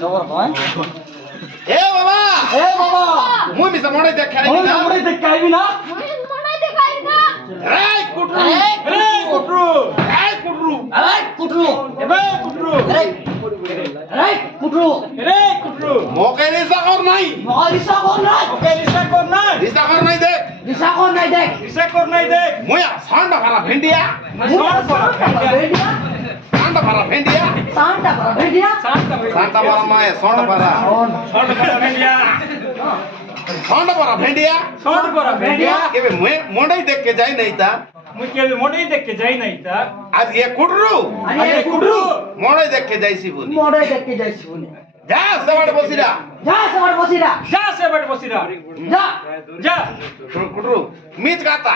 জবর কয় এ বাবা মুই মিছা মনে দেখ খাইবি না মনে দেখাইবি না এই কুটরু মোকে রিসা কর নাই রিসা কর নাই দেখ মুই সান্ডা ভাড়া ভেন্ডিয়া সান্ডা ভাড়া ভেন্ডিয়া সান্ডা ভাড়া মায়ে সান্ডা ভাড়া ভেন্ডিয়া কেবে মুই মোড়াই দেখ के যাই নাই তা আজ এ কুটরু মোড়াই দেখ के যাইছি বলি যা সবাড়ে বসিরা কুটরু মিচ গাতা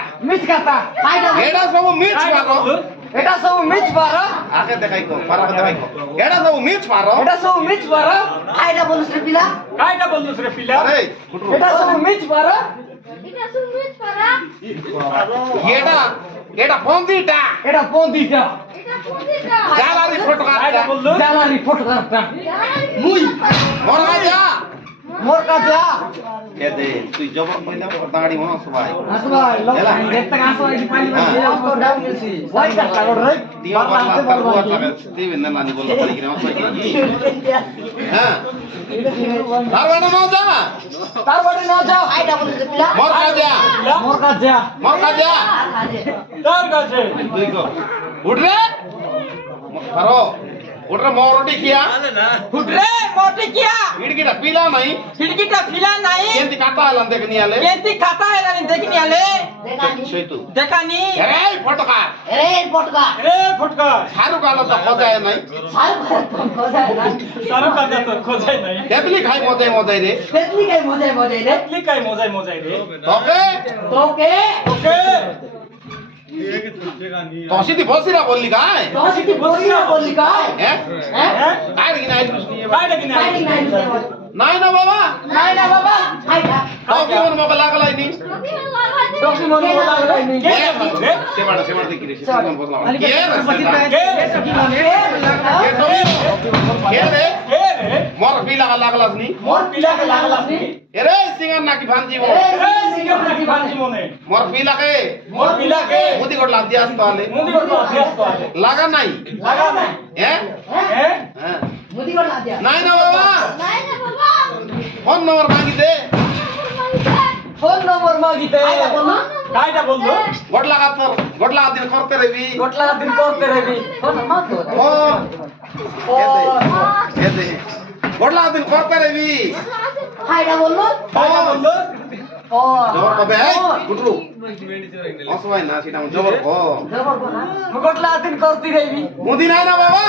এডা সব মিচ মারো আগে দেখাই কো পারা দেখাই কো এডা সব মিচ মারো কাইটা বলছ রে পিলা আরে কুটরু এটা সব মিচ মারো এটা পন্দিটা জালারি ফটকারটা মুই মোর কাজা এ দে তুই জবর কইলা দাঁড়ি মনো সবাই ভাই লোক দেখতে কাছে এই পানি তো ডাউন গেছি ওই কাটা রে দিও বাবা দিবেন না নানি বললো পারি কিনা ওই হ্যাঁ তার বাড়ি না যা আইটা বলছ পিলা মোর কাজা তার কাছে তুই কো উঠরে পারো উঠরে মরটি কিয়া উঠরে মোটে কিয়া হিড়কিটা পিলা নাই খিড়কিটা ফিলা নাই কেন্তি কাটা আলাম দেখনি আলে কেন্তি খাতা এলানি দেখিনি আলে সইতু দেখানি এই ফটকা রে ফটকা সারু কালো তো খোজায় নাই সারা কাটা তো খোঁজাই নাই তেতলি খাই মজাই রে পেতলি কাই মজাই রে তোকে তসিদি বসিরা বললি গায় হ্যাঁ কার কি নাই নাই না বাবা তোকে মন মকে লাগলাইনি সেবাড়া দেখি রে সেবাড়া বললাম কে রে মোর পিলা লাগলাসনি এরে সিঙ্গার নাকি ভাঞ্জি মনে মোর পিলাকে মুদি গড় লাগ দিয়াস তাহলে লাগা নাই হ্যাঁ নাই না বাবা ফোন নম্বর মাগি দে কাইটা বললো গড়লা দিন করতে রবি গড়লা দিন করতে রবি জবর কবে কুটরু অসবাই না সেটা জবর ক গটলা দিন করতে রবি মুদি নাই না বাবা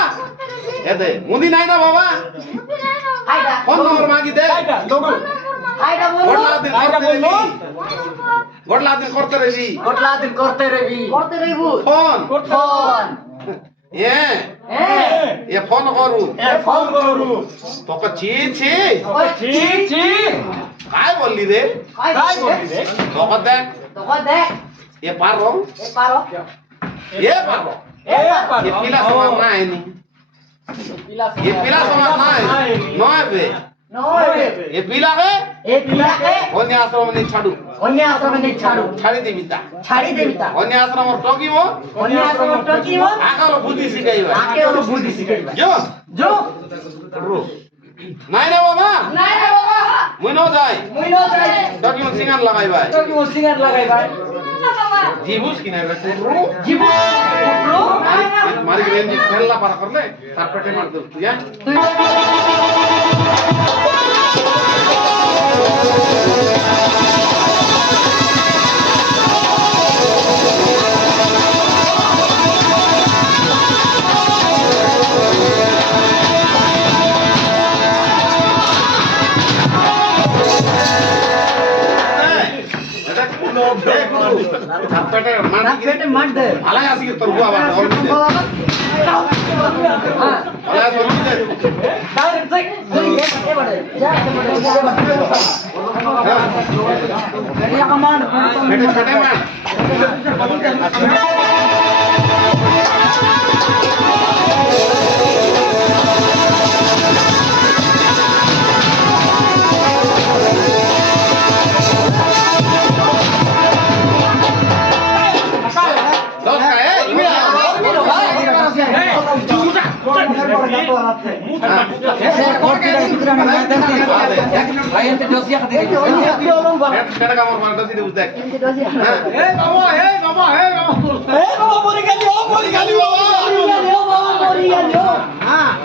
মুদি নাই না বাবা ফোন নম্বর মাগি দে গড়লা দিন করতে রবি ফোন এ ফোন করু তোকে ছি কাই বললি রে তোকে দেখ এ পারো এ পিলা সমান নাই নি এ পিলা সমান নাই নয় বে এ পিলাকে অন্য আশ্রম ছাড়ি দেবি তা অন্য আশ্রম টকিব আকালো বুদ্ধি শিখাইবা নাই না বাবা মুই ন যাই টকিব সিঙ্গার লাগাইবাই জিবুস কিনা মারি গেলেন ফেললা পারা করলে তার পেটে মার দেব তুই মার দে ভালাই আসি তোর বুয়া বাবা ডাইরেক্ট সেটা কামড় মারটা সিধে বুঝ দেখ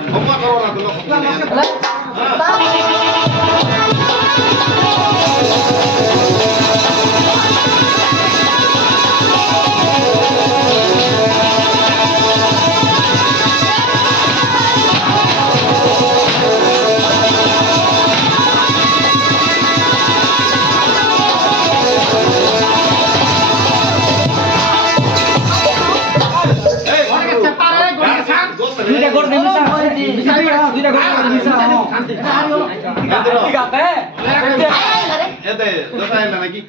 ক্ষমা করো না তো দুইটা করে দিন দুইটা করে ঠিক আছে এতে দোষা এলা নাকি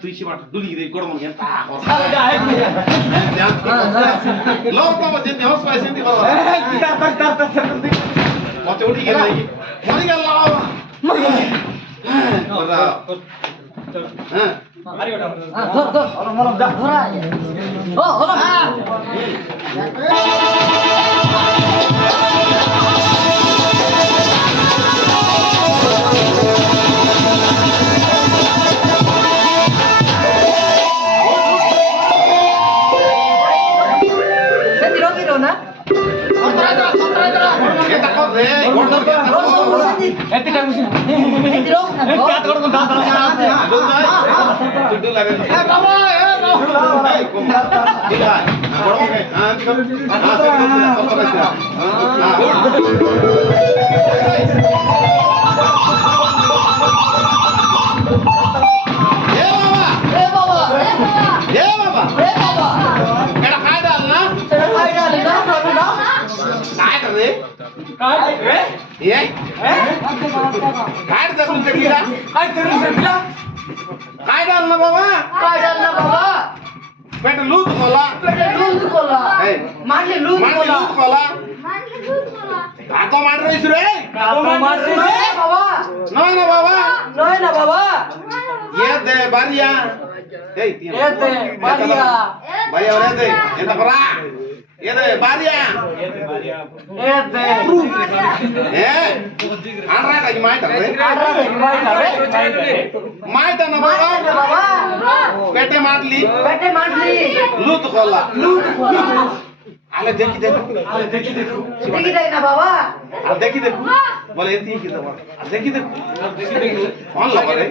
তুই সে বাট দুলি রে গড় মন তা লোক বাবা যেতে হস পাই সেন্টি করো কত উঠি গেল নাকি মরি গেল হ্যাঁ আরে ওটা ধরা ও হলো এটা কর রে গড় এতটা মুশকিল কাট করব দাঁত তুই লাগে এ বাবা এই কম ঠিক আছে বড় কে হ্যাঁ ঠিক पेट लूट खोला मारले लूट खोला हातो मार रही रे बाबा नय ना बाबा ये दे बारिया ए दे बारिया बारिया रे दे एता करा ये दे बारिया दे आंड्रा का माय रे माय ना बाबा पेटे मारली लूट खोला आले देखी ना बाबा देखी बोले एती की दवा देखी कौन लगा रे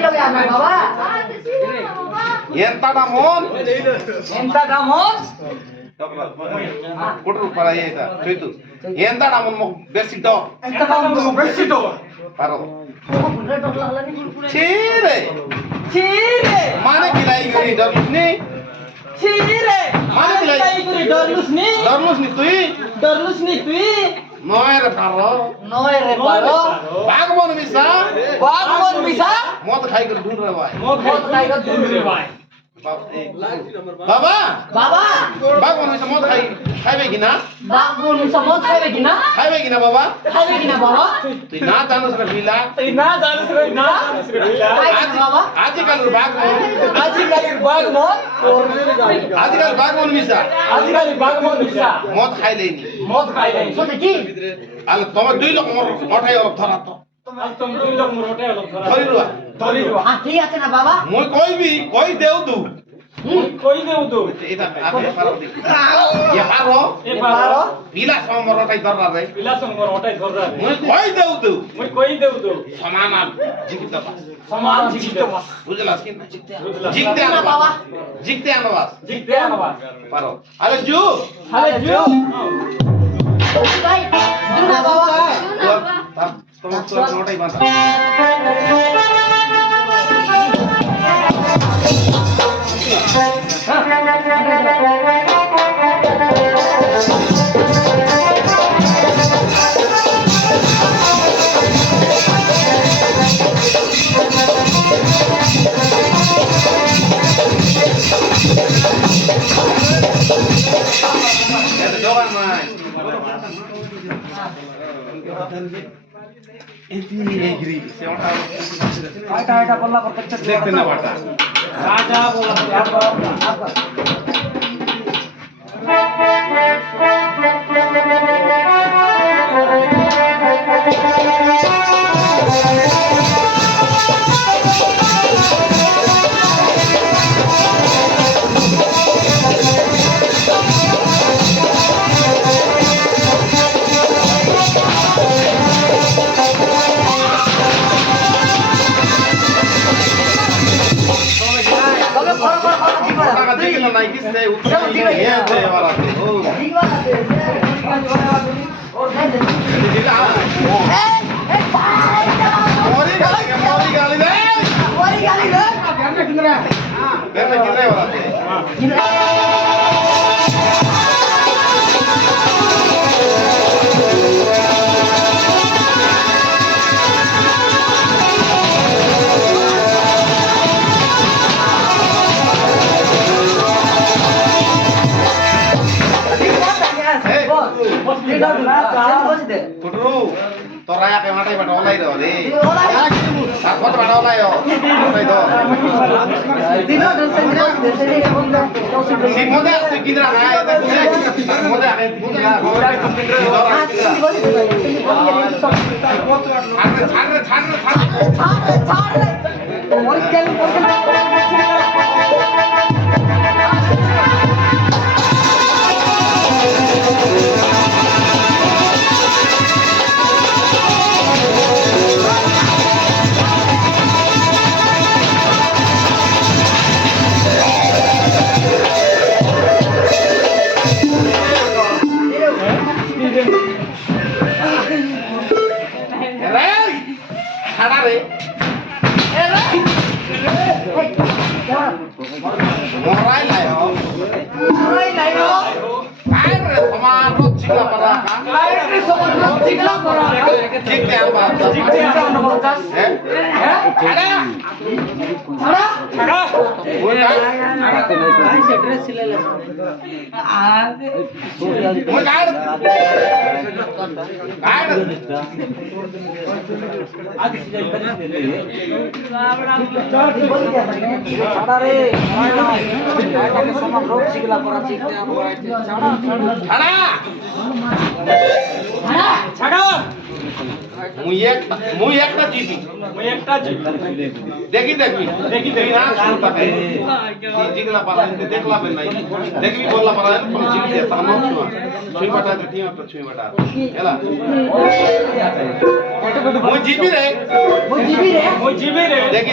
लगे आना बाबा ಎಂತಡ ಮೋನ್ ಕೊಟ್ರು ಪರ ಏತ ಚೋಯ್ತು ಎಂತಡ ಮೋನ್ ಬೆರ್ಸಿಟ್ಟು ಪಾರೋ ಚೀರೆ ಮಾನೆ ಕಿলাই ಗರಿ ಡರ್ಲುಸ್ನಿ ಮಾನೆ ಕಿলাই ಡರ್ಲುಸ್ನಿ তুই নয় রে পারো বাগমন মিসা মদ খাই করে দূর রে ভাই বাবা বাগমন মিসা মদ খাইবে কিনা খাইবে কিনা বাবা তুই না জানোস রে বিলা আজকাল বাগমন মিসা মদ খাইলেনি আলে তোমার দুই লোক মঠাই অলপ ধরা তো ঠিক আছে না বাবা মই কইবি কই দেও তু এটা আপনি পারো দি এ পারো বিলা সমরটাই ধরা রে মই কই দেও তু সমান জিকিত বাস বুঝলাস কি না জিকতে আনবাস পারো আরে জু ভাই দুনা বাবা তোমার তো নটাই বাঁধা নাই এই গিরি সেটা এটা বললা করতে দেখতে না বাটা রাজা বলা টাকা দিয়ে গেল নাই কি সে উঠে এতে বাড়াতে ও মরি গালি দে বেরে কিনে বাড়াতে কুটরু তোরা একে মাটাই বাটা ওলাই দাও রে তারপর বাটা ওলাই ওলাই দাও সিম মধ্যে তুই কিনা খায় তার মধ্যে আগে কিনা ছাড় ছাড়া রে মরাই লাইও কাই রে সমান চিকলা পারা চিকলা করা ঠিক দে আলবা হ্যাঁ ছাড়া ছাড়া ওটা ভাই সেটরে সিলাইলা আর ওই গাড় আগে ছাড়া রে এটাকে সমান রোগ চিকলা করা চিকলা ছাড়া ছাড়া ছাড়া মুই একটা জিবি দেখি না শুনতাকে জিগলা পালাইতে দেখলাবেন নাই দেখবি বললা পালাইন কোন জিবি দে তার নাম ছুই বাটা দেখি একটা ছুই বাটা হেলা মুই জিবি রে দেখি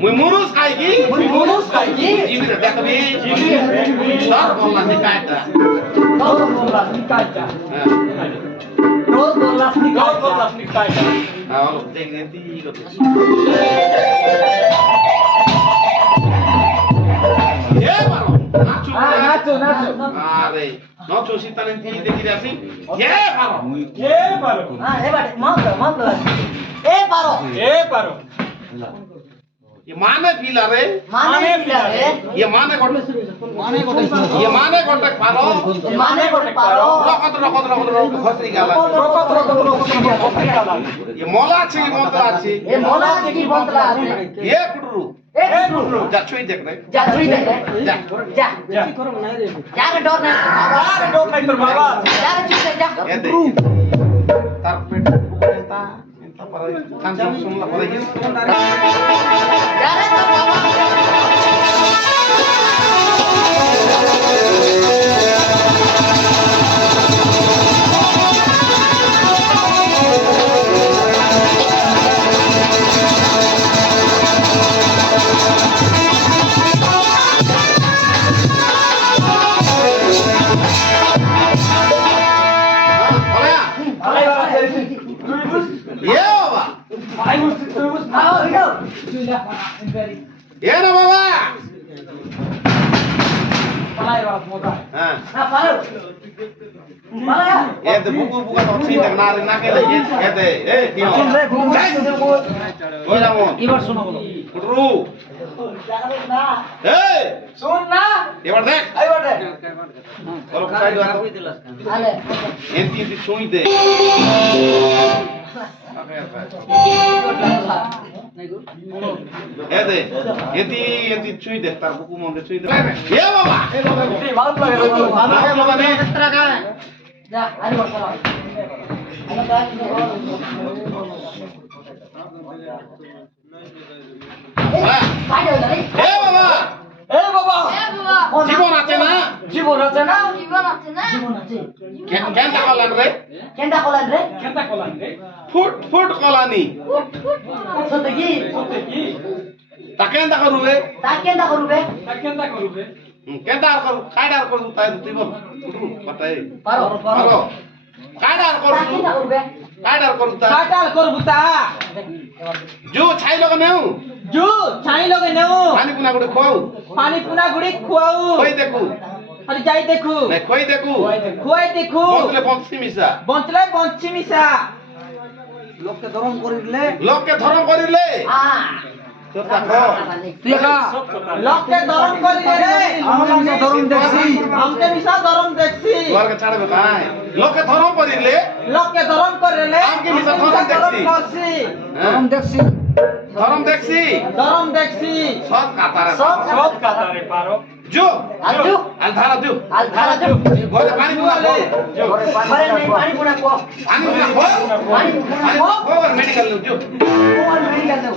মুই মুরুস খাই কি জিবি রে দেখবি সর বললা নি কাইটা হ্যাঁ রোজ বললাস নি কাইটা আর দেখি কত এ মারো নাচো আরে নাচো শীতালে কি দেখি আসি কে পারো এবারে মাত্র এ পারো ये माने पिला रे ये माने कोटे पारो रखत खसरी गाला ये मोला छी ये कुटरू जा छुई देख रे जा के डर नहीं तोर बाबा जा रे चुप जा ये दे तार पेट ता पर कान सुनला पर ये जा रे तोर बाबा ಏನು ಬಾಬಾ ಎದ್ದು ಬುಗು ಬುಗ ತೋರಿಸಿದ ನಾರೆ ನಾಕೆಲ್ಲ ಎದ್ದೆ ಏ ತಿಯೋ ಓಯ್ ರಾಮೋ এবার শোনা বলো ಕುಟ್ರು ಏ শোন না এবার দেখ এবারে বলো সাইড আলে এন্টি ছুঁই দে এ দে এন্টি ছুঁই দে তার বুকু মধ্যে ছুঁই দে এ বাবা ভালো লাগে বাবা বাবা নে যা আরে বসা আলে কাজ ভাই হলো রে এ বাবা এ বাবা জীবন আছে না জীবন আছে না জীবন আছে কেন কলান রে কেনটা কলান রে কেনটা কলান রে ফুট ফুট কলানি সত্যি কি তা কেন করবে তা কেনটা করবে তা কেনটা করবে কেন আর কর কাইডার কর তাই তুই বল পাতাই পারো পারো কাইডার কর তা কেনটা করবে কাইডার কর তা কাটাল করব তা জো ছাই লগা নেও জু ছাই লগে নেও পানি পুনা গুড়ে খাও পানি পুনা গুড়ি খুয়াও কই দেখু আরে যাই দেখু নাই কই দেখু খুয়াই দেখু বললে পঞ্চি মিশা বঞ্চলে বঞ্চি মিশা লোককে ধরম করিলে লোককে ধরম করিলে তো দেখো তুই একা লোককে ধরম করিলে রে আমরা মিশা ধরম দেখছি আমকে মিশা ধরম দেখছি তোরকে ছাড়বে কাই লোককে ধরম করিলে লোককে ধরম করিলে আমকে মিশা ধরম দেখছি করছি ধরম দেখছি ধরম দেখছি ধরম দেখছি সব কাতারে সব কাতারে পারো জো আল জো আল ধারা জো আল ধারা জো ঘরে পানি পুনা খাও জো পারে নাই পানি পুনা কো পানি পুনা খাও পানি পুনা কো খাও মেডিকেল জো কোন মেডিকেল দাও